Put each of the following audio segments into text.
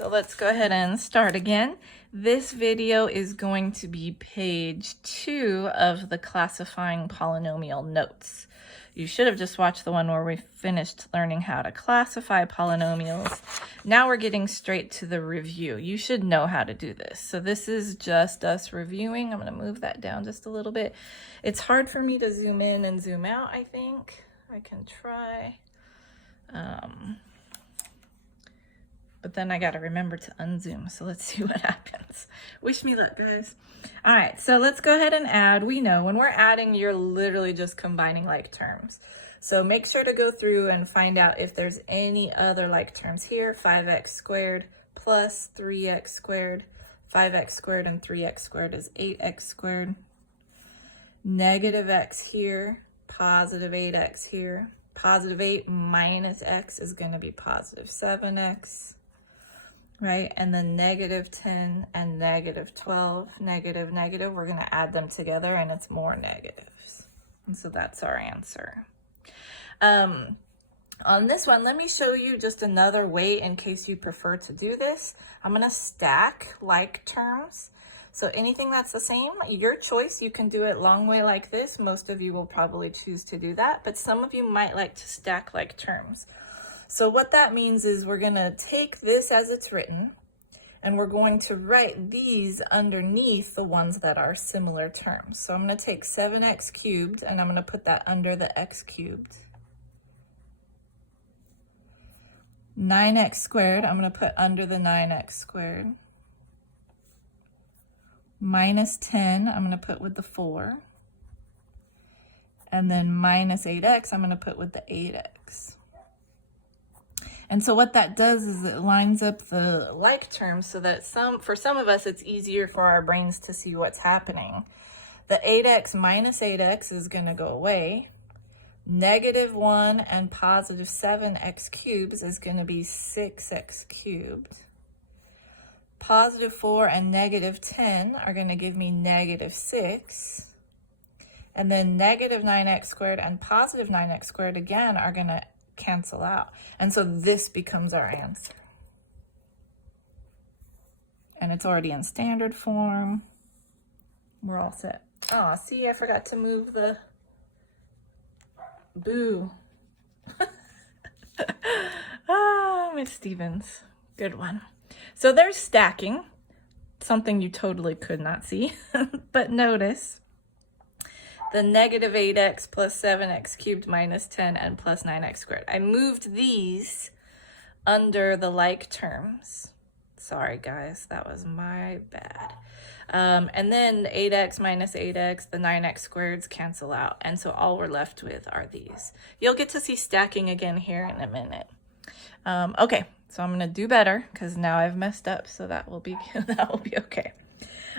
So let's go ahead and start again. This video is going to be page 2 of the classifying polynomial notes. You should have just watched the one where we finished learning how to classify polynomials. Now we're getting straight to the review. You should know how to do this. So this is just us reviewing. I'm going to move that down just a little bit. It's hard for me to zoom in and zoom out, I think. I can try. But then I got to remember to unzoom. So let's see what happens. Wish me luck, guys. All right, so let's go ahead and add. We know when we're adding, you're literally just combining like terms. So make sure to go through and find out if there's any other like terms here. 5x squared plus 3x squared. 5x squared and 3x squared is 8x squared. Negative x here, positive 8x here. Positive 8 minus x is going to be positive 7x. Right, and then negative 10 and negative 12, negative, negative, we're going to add them together and it's more negatives. And so that's our answer. On this one, let me show you just another way in case you prefer to do this. I'm going to stack like terms. So anything that's the same, your choice. You can do it long way like this. Most of you will probably choose to do that, but some of you might like to stack like terms. So what that means is we're going to take this as it's written, and we're going to write these underneath the ones that are similar terms. So I'm going to take 7x cubed, and I'm going to put that under the x cubed. 9x squared, I'm going to put under the 9x squared. Minus 10, I'm going to put with the 4. And then minus 8x, I'm going to put with the 8x. And so what that does is it lines up the like terms so that for some of us, it's easier for our brains to see what's happening. The 8x minus 8x is going to go away. Negative 1 and positive 7x cubes is going to be 6x cubed. Positive 4 and negative 10 are going to give me negative 6. And then negative 9x squared and positive 9x squared again are going to cancel out. And so this becomes our answer. And it's already in standard form. We're all set. Oh, see, I forgot to move the boo. Ah, Miss Stevens. Good one. So there's stacking, something you totally could not see, but notice the negative 8x plus 7x cubed minus 10 and plus 9x squared. I moved these under the like terms. Sorry, guys, that was my bad. And then the 8x minus 8x, the 9x squareds cancel out. And so all we're left with are these. You'll get to see stacking again here in a minute. Okay, so I'm going to do better because now I've messed up. So that will be okay.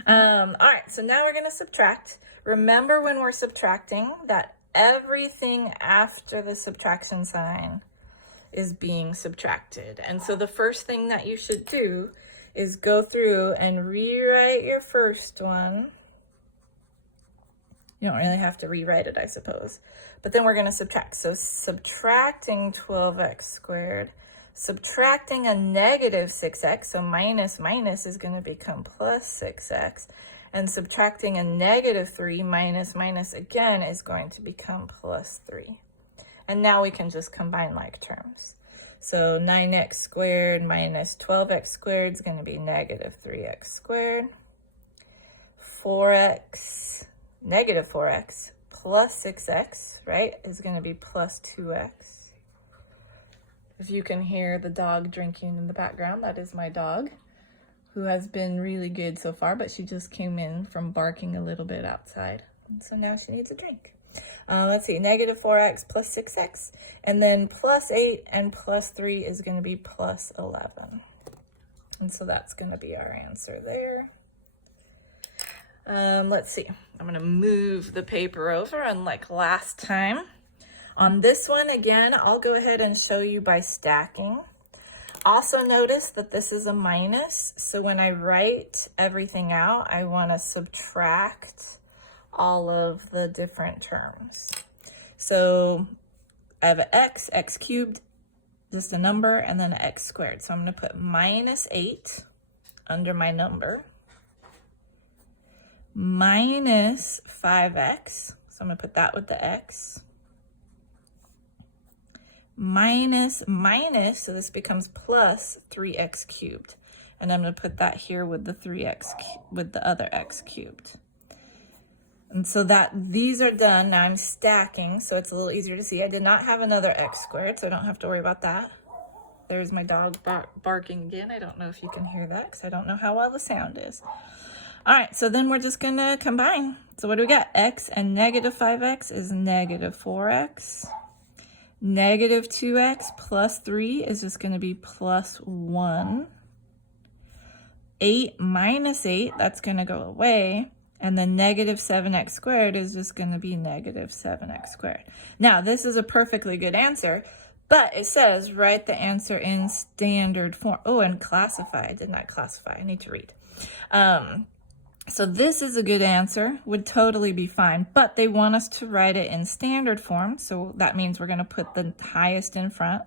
All right, so now we're going to subtract. Remember when we're subtracting that everything after the subtraction sign is being subtracted. And so the first thing that you should do is go through and rewrite your first one. You don't really have to rewrite it, I suppose. But then we're going to subtract. So subtracting 12x squared, subtracting a negative 6x, so minus minus is going to become plus 6x. And subtracting a negative 3 minus minus again is going to become plus 3. And now we can just combine like terms. So 9x squared minus 12x squared is going to be negative 3x squared. 4x, negative 4x plus 6x, right, is going to be plus 2x. If you can hear the dog drinking in the background, that is my dog, who has been really good so far, but she just came in from barking a little bit outside. And so now she needs a drink. Let's see, negative 4x plus 6x, and then plus 8 and plus 3 is going to be plus 11. And so that's going to be our answer there. Let's see, I'm going to move the paper over, unlike last time. On this one, again, I'll go ahead and show you by stacking. Also notice that this is a minus, so when I write everything out, I want to subtract all of the different terms. So I have an x cubed, just a number and then x squared. So I'm going to put minus 8 under my number, minus 5x. So I'm going to put that with the x. Minus, so this becomes plus 3x cubed. And I'm going to put that here with the 3x, with the other x cubed. And so that these are done. Now I'm stacking, so it's a little easier to see. I did not have another x squared, so I don't have to worry about that. There's my dog barking again. I don't know if you can hear that because I don't know how well the sound is. All right, so then we're just going to combine. So what do we got? X and negative 5x is negative 4x. Negative 2x plus 3 is just going to be plus 1. 8 minus 8, that's going to go away. And then negative 7x squared is just going to be negative 7x squared. Now, this is a perfectly good answer, but it says write the answer in standard form. Oh, and classify. I did not classify. I need to read. So this is a good answer, would totally be fine, but they want us to write it in standard form. So that means we're going to put the highest in front.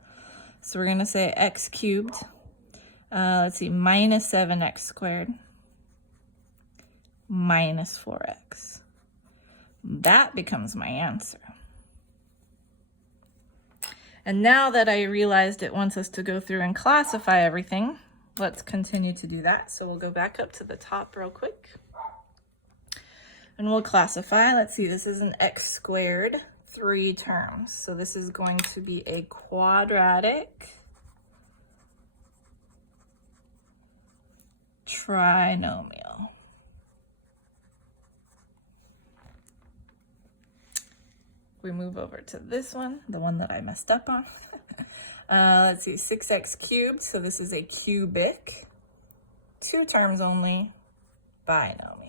So we're going to say x cubed, let's see, minus 7x squared, minus 4x. That becomes my answer. And now that I realized it wants us to go through and classify everything, let's continue to do that. So we'll go back up to the top real quick. And we'll classify. Let's see, this is an x squared, 3 terms. So this is going to be a quadratic trinomial. We move over to this one, the one that I messed up on. Let's see, 6x cubed. So this is a cubic, 2 terms only, binomial.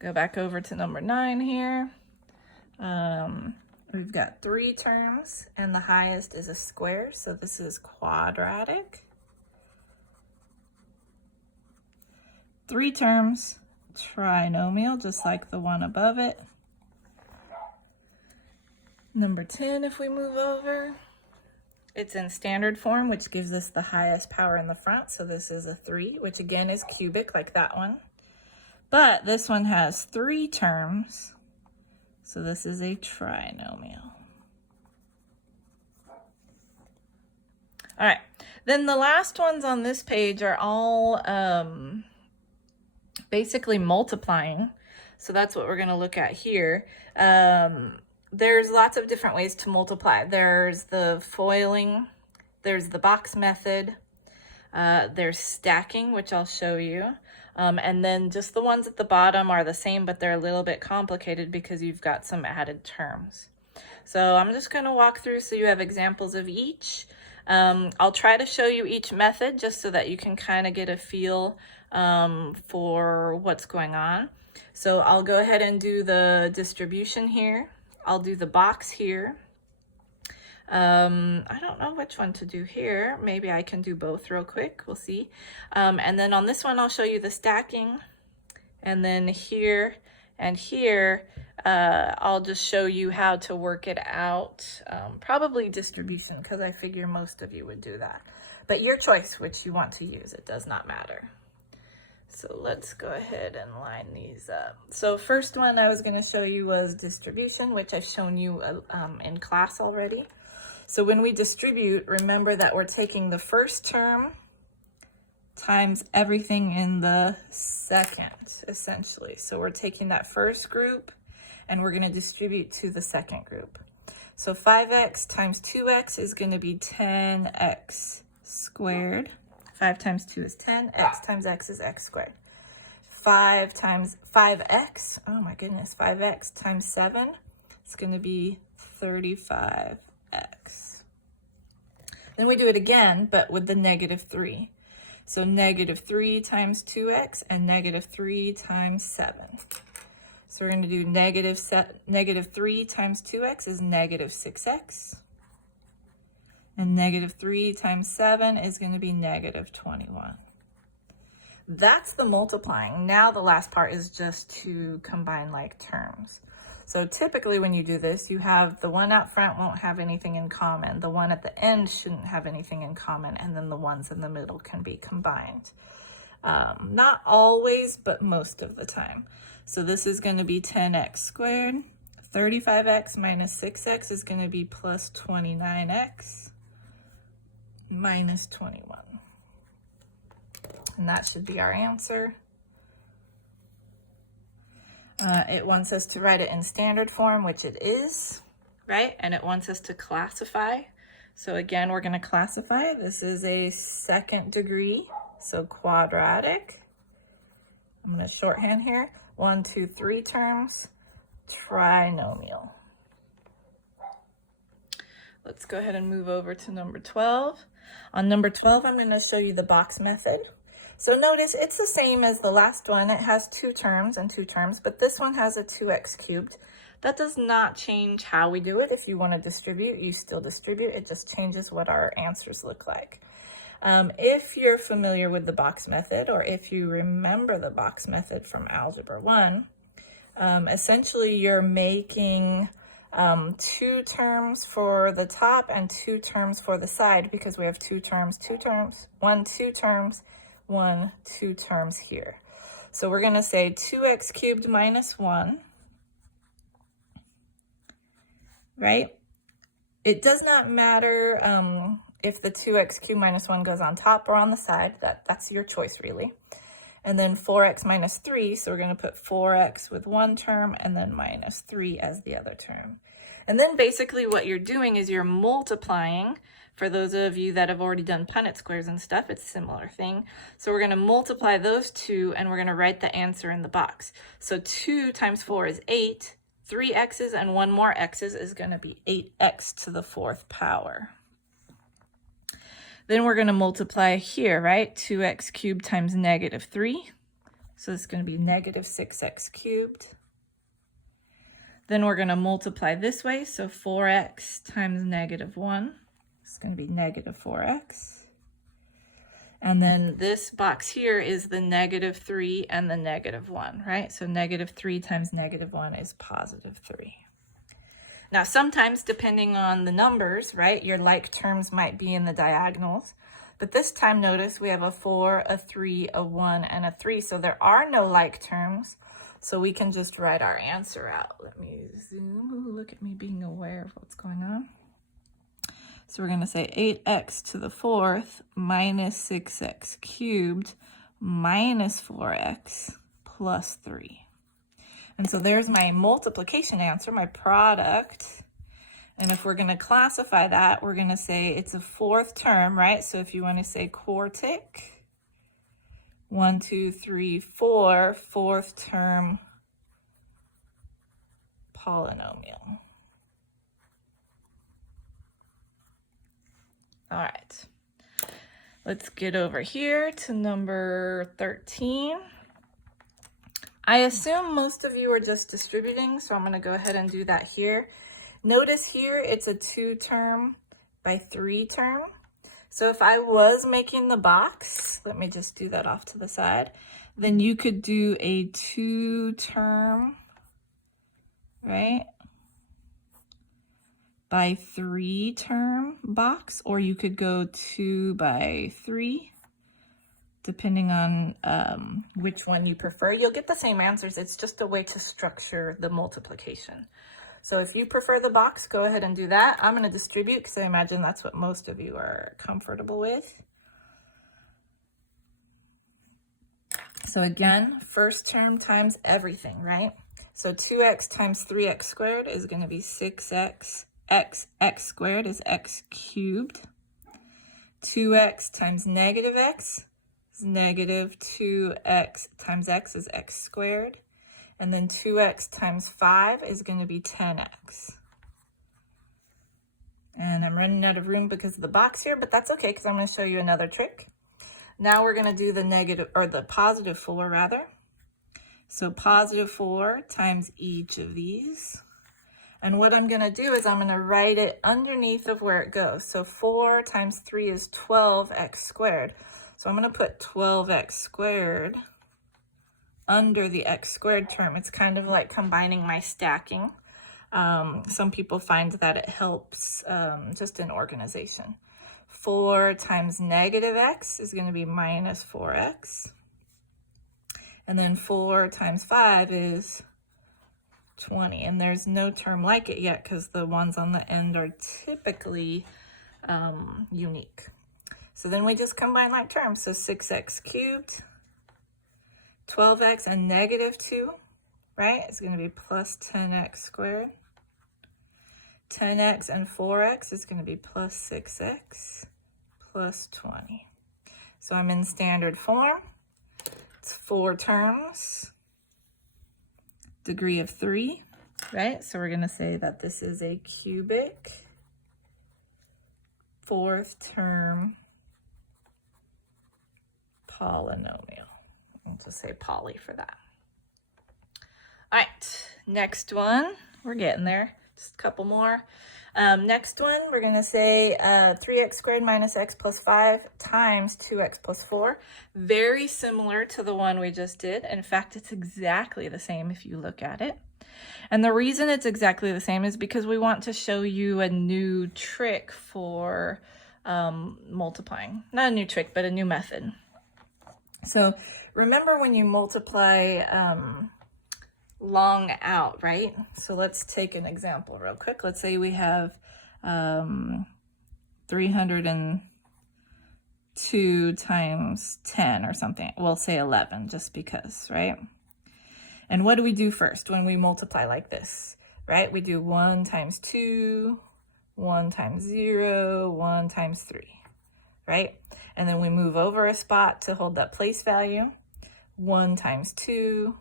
Go back over to number 9 here. We've got 3 terms and the highest is a square. So this is quadratic. 3 terms, trinomial, just like the one above it. Number 10, if we move over, it's in standard form, which gives us the highest power in the front. So this is a 3, which again is cubic like that one. But this one has 3 terms, so this is a trinomial. All right, then the last ones on this page are all basically multiplying. So that's what we're going to look at here. There's lots of different ways to multiply. There's the foiling, there's the box method, there's stacking, which I'll show you. And then just the ones at the bottom are the same, but they're a little bit complicated because you've got some added terms. So I'm just going to walk through so you have examples of each. I'll try to show you each method just so that you can kind of get a feel for what's going on. So I'll go ahead and do the distribution here. I'll do the box here. I don't know which one to do here. Maybe I can do both real quick. We'll see. And then on this one, I'll show you the stacking. And then here and here, I'll just show you how to work it out. Probably distribution, because I figure most of you would do that. But your choice, which you want to use, it does not matter. So let's go ahead and line these up. So first one I was going to show you was distribution, which I've shown you in class already. So when we distribute, remember that we're taking the first term times everything in the second, essentially. So we're taking that first group and we're going to distribute to the second group. So 5x times 2x is going to be 10x squared. 5 times 2 is 10. X times x is x squared. 5 times 5x, oh my goodness, 5x times 7, it's going to be 35x. Then we do it again, but with the negative 3. So negative 3 times 2x and negative 3 times 7. So we're going to do negative 3 times 2x is negative 6x. And negative 3 times 7 is going to be negative 21. That's the multiplying. Now the last part is just to combine like terms. So typically when you do this, you have the one out front won't have anything in common, the one at the end shouldn't have anything in common, and then the ones in the middle can be combined. Not always, but most of the time. So this is going to be 10x squared. 35x minus 6x is going to be plus 29x minus 21. And that should be our answer. It wants us to write it in standard form, which it is, right? And it wants us to classify. So again, we're going to classify. This is a second degree, so quadratic. I'm going to shorthand here. 1, 2, 3 terms, trinomial. Let's go ahead and move over to number 12. On number 12, I'm going to show you the box method. So notice it's the same as the last one. It has 2 terms and 2 terms, but this one has a 2x cubed. That does not change how we do it. If you want to distribute, you still distribute. It just changes what our answers look like. If you're familiar with the box method, or if you remember the box method from Algebra 1, essentially you're making 2 terms for the top and 2 terms for the side, because we have 2 terms, 2 terms, 1, 2 terms, 1, 2 terms here. So we're going to say 2x cubed minus 1, right? It does not matter if the 2x cubed minus 1 goes on top or on the side. That's your choice, really. And then 4x minus 3, so we're going to put 4x with one term and then minus 3 as the other term. And then basically what you're doing is you're multiplying. For those of you that have already done Punnett squares and stuff, it's a similar thing. So we're going to multiply those two, and we're going to write the answer in the box. So 2 times 4 is 8. 3 x's and 1 more x's is going to be 8x to the 4th power. Then we're going to multiply here, right? 2x cubed times negative 3. So it's going to be negative 6x cubed. Then we're going to multiply this way. So 4x times negative 1. It's going to be negative 4x. And then this box here is the negative 3 and the negative 1, right? So negative 3 times negative 1 is positive 3. Now, sometimes, depending on the numbers, right, your like terms might be in the diagonals. But this time, notice we have a 4, a 3, a 1, and a 3. So there are no like terms. So we can just write our answer out. Let me zoom. Ooh, look at me being aware of what's going on. So we're going to say 8x to the 4th minus 6x cubed minus 4x plus 3. And so there's my multiplication answer, my product. And if we're going to classify that, we're going to say it's a 4th term, right? So if you want to say quartic, 1, 2, 3, 4, 4th term polynomial. All right, let's get over here to number 13. I assume most of you are just distributing, so I'm going to go ahead and do that here. Notice here it's a 2 term by 3 term. So if I was making the box, let me just do that off to the side, then you could do a 2 term, right, by 3 term box, or you could go 2 by 3, depending on which one you prefer. You'll get the same answers. It's just a way to structure the multiplication. So if you prefer the box, go ahead and do that. I'm going to distribute because I imagine that's what most of you are comfortable with. So again, first term times everything, right? So 2x times 3x squared is going to be 6x. X squared is x cubed. 2x times negative x is negative 2x times x is x squared. And then 2x times 5 is going to be 10x. And I'm running out of room because of the box here, but that's okay because I'm going to show you another trick. Now we're going to do the negative, or the positive 4 rather. So positive 4 times each of these. And what I'm going to do is I'm going to write it underneath of where it goes. So 4 times 3 is 12x squared. So I'm going to put 12x squared under the x squared term. It's kind of like combining my stacking. Some people find that it helps just in organization. 4 times negative x is going to be minus 4x. And then 4 times 5 is 20. And there's no term like it yet because the ones on the end are typically unique. So then we just combine like terms. So 6x cubed, 12x, and negative 2, right? It's going to be plus 10x squared. 10x and 4x is going to be plus 6x plus 20. So I'm in standard form. It's 4 terms, degree of 3, right? So we're going to say that this is a cubic 4th term polynomial. I'll just say poly for that. All right, next one. We're getting there. Just a couple more. Next one, we're going to say 3x squared minus x plus 5 times 2x plus 4. Very similar to the one we just did. In fact, it's exactly the same if you look at it. And the reason it's exactly the same is because we want to show you a new trick for multiplying. Not a new trick, but a new method. So remember when you multiply long out, right? So let's take an example real quick. Let's say we have 302 times 10 or something. We'll say 11 just because, right? And what do we do first when we multiply like this, right? We do 1 times 2, 1 times 0, 1 times 3, right? And then we move over a spot to hold that place value. 1 times 2,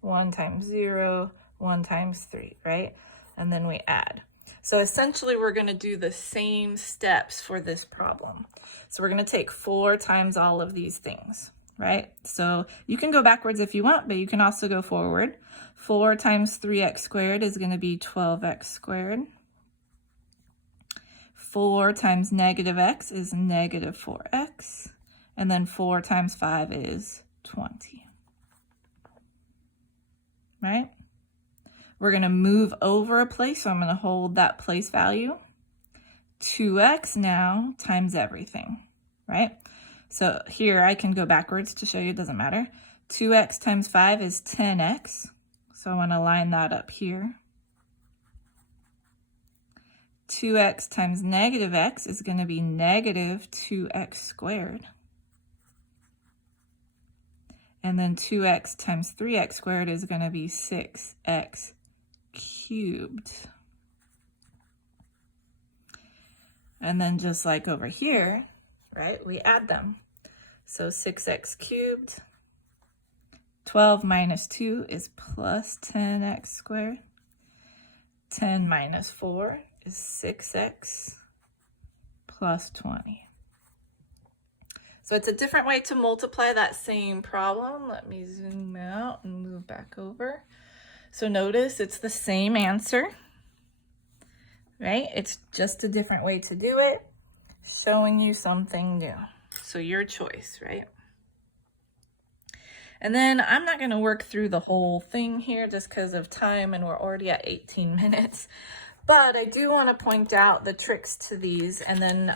1 times 0, 1 times 3, right? And then we add. So essentially we're going to do the same steps for this problem. So we're going to take 4 times all of these things, right? So you can go backwards if you want, but you can also go forward. 4 times 3x squared is going to be 12x squared. 4 times negative x is negative 4x. And then 4 times 5 is 20. Right? We're going to move over a place, so I'm going to hold that place value. 2x now times everything, right? So here I can go backwards to show you it doesn't matter. 2x times 5 is 10x, so I want to line that up here. 2x times negative x is going to be negative 2x squared. And then 2x times 3x squared is going to be 6x cubed. And then just like over here, right, we add them. So 6x cubed, 12 minus 2 is plus 10x squared. 10 minus 4 is 6x plus 20. So it's a different way to multiply that same problem. Let me zoom out and move back over. So notice it's the same answer, right? It's just a different way to do it, showing you something new. So your choice, right? And then I'm not going to work through the whole thing here just because of time, and we're already at 18 minutes. But I do want to point out the tricks to these, and then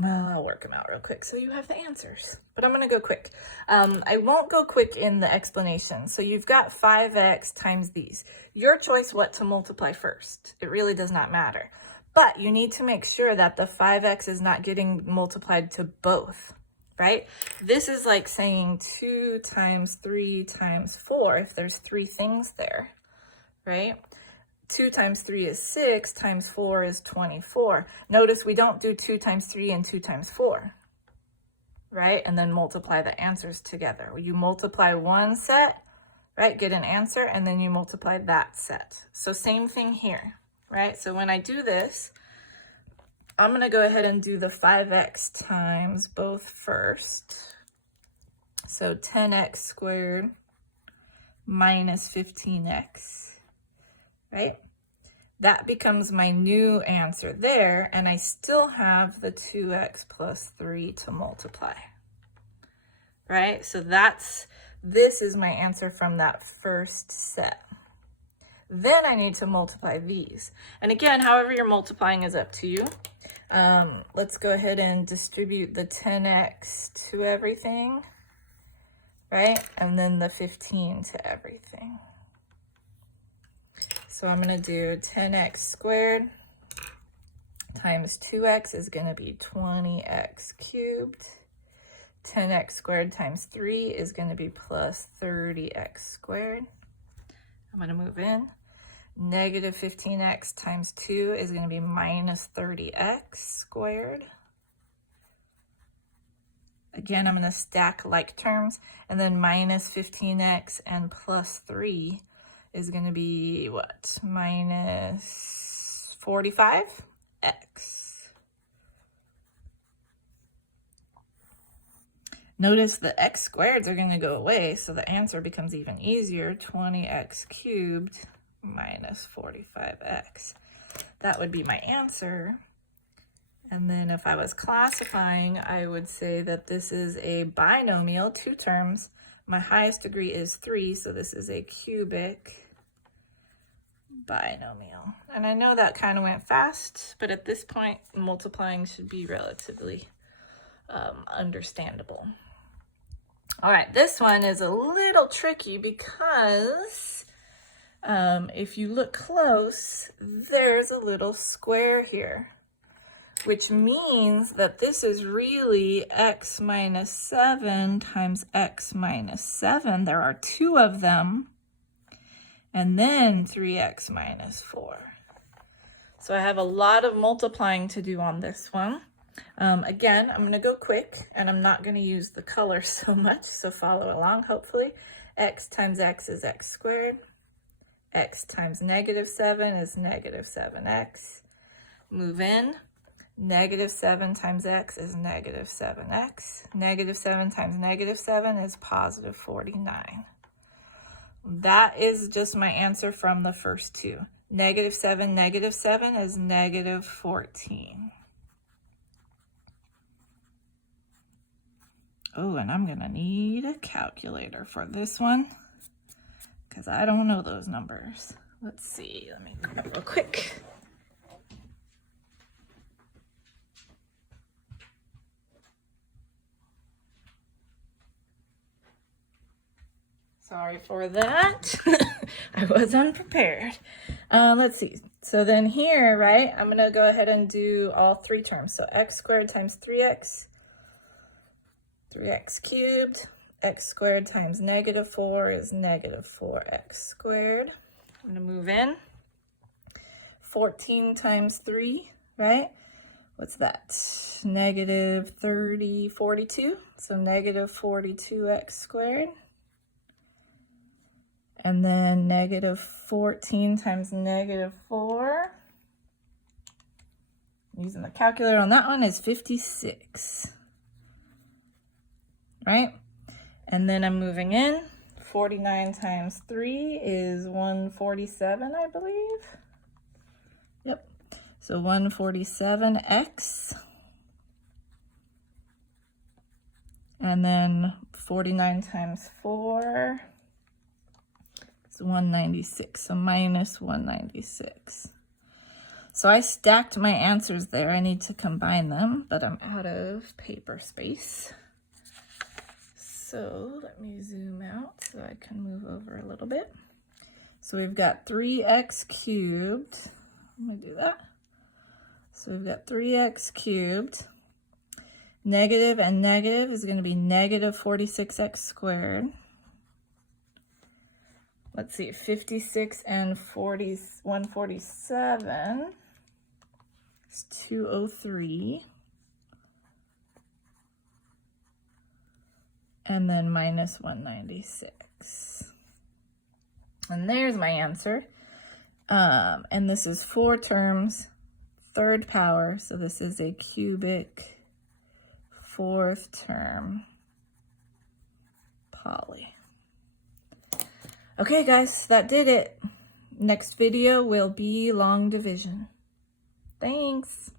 well, I'll work them out real quick so you have the answers. But I'm going to go quick. I won't go quick in the explanation. So you've got 5x times these. Your choice what to multiply first. It really does not matter. But you need to make sure that the 5x is not getting multiplied to both, right? This is like saying 2 times 3 times 4 if there's 3 things there, right? 2 times 3 is 6, times 4 is 24. Notice we don't do 2 times 3 and 2 times 4, right? And then multiply the answers together. You multiply one set, right? Get an answer, and then you multiply that set. So same thing here, right? So when I do this, I'm going to go ahead and do the 5x times both first. So 10x squared minus 15x. Right? That becomes my new answer there, and I still have the 2x plus 3 to multiply, right? So this is my answer from that first set. Then I need to multiply these. And again, however you're multiplying is up to you. Let's go ahead and distribute the 10x to everything, right? And then the 15 to everything. So I'm going to do 10x squared times 2x is going to be 20x cubed. 10x squared times 3 is going to be plus 30x squared. I'm going to move in. Negative 15x times 2 is going to be minus 30x squared. Again, I'm going to stack like terms, and then minus 15x and plus 3 is going to be what? Minus 45x. Notice the x squareds are going to go away, so the answer becomes even easier. 20x cubed minus 45x. That would be my answer. And then if I was classifying, I would say that this is a binomial, 2 terms. My highest degree is 3, so this is a cubic binomial. And I know that kind of went fast, but at this point, multiplying should be relatively understandable. All right, this one is a little tricky because if you look close, there's a little square here, which means that this is really x minus 7 times x minus 7. There are 2 of them, and then 3x minus 4. So I have a lot of multiplying to do on this one. Again, I'm going to go quick, and I'm not going to use the color so much, so follow along, hopefully. X times x is x squared. X times negative 7 is negative 7x. Move in. Negative 7 times x is negative 7x. Negative 7 times negative 7 is positive 49. That is just my answer from the first two. Negative 7 is negative 14. Oh, and I'm going to need a calculator for this one because I don't know those numbers. Let's see. Let me grab real quick. Sorry for that. I was unprepared. Let's see. So then here, right, I'm going to go ahead and do all 3 terms. So x squared times 3x. 3x cubed. X squared times negative 4 is negative 4x squared. I'm going to move in. 14 times 3, right? What's that? Negative 42. So negative 42x squared. And then negative 14 times negative 4. Using the calculator on that one is 56. Right? And then I'm moving in. 49 times 3 is 147, I believe. Yep. So 147x. And then 49 times 4 is 196. So minus 196. So I stacked my answers there. I need to combine them, but I'm out of paper space. So let me zoom out so I can move over a little bit. So we've got 3x cubed. I'm going to do that. So we've got 3x cubed. Negative and negative is going to be negative 46x squared. Let's see, 56 and 147 is 203. And then minus 196. And there's my answer. And this is 4 terms, 3rd power. So this is a cubic 4th term poly. Okay, guys, that did it. Next video will be long division. Thanks.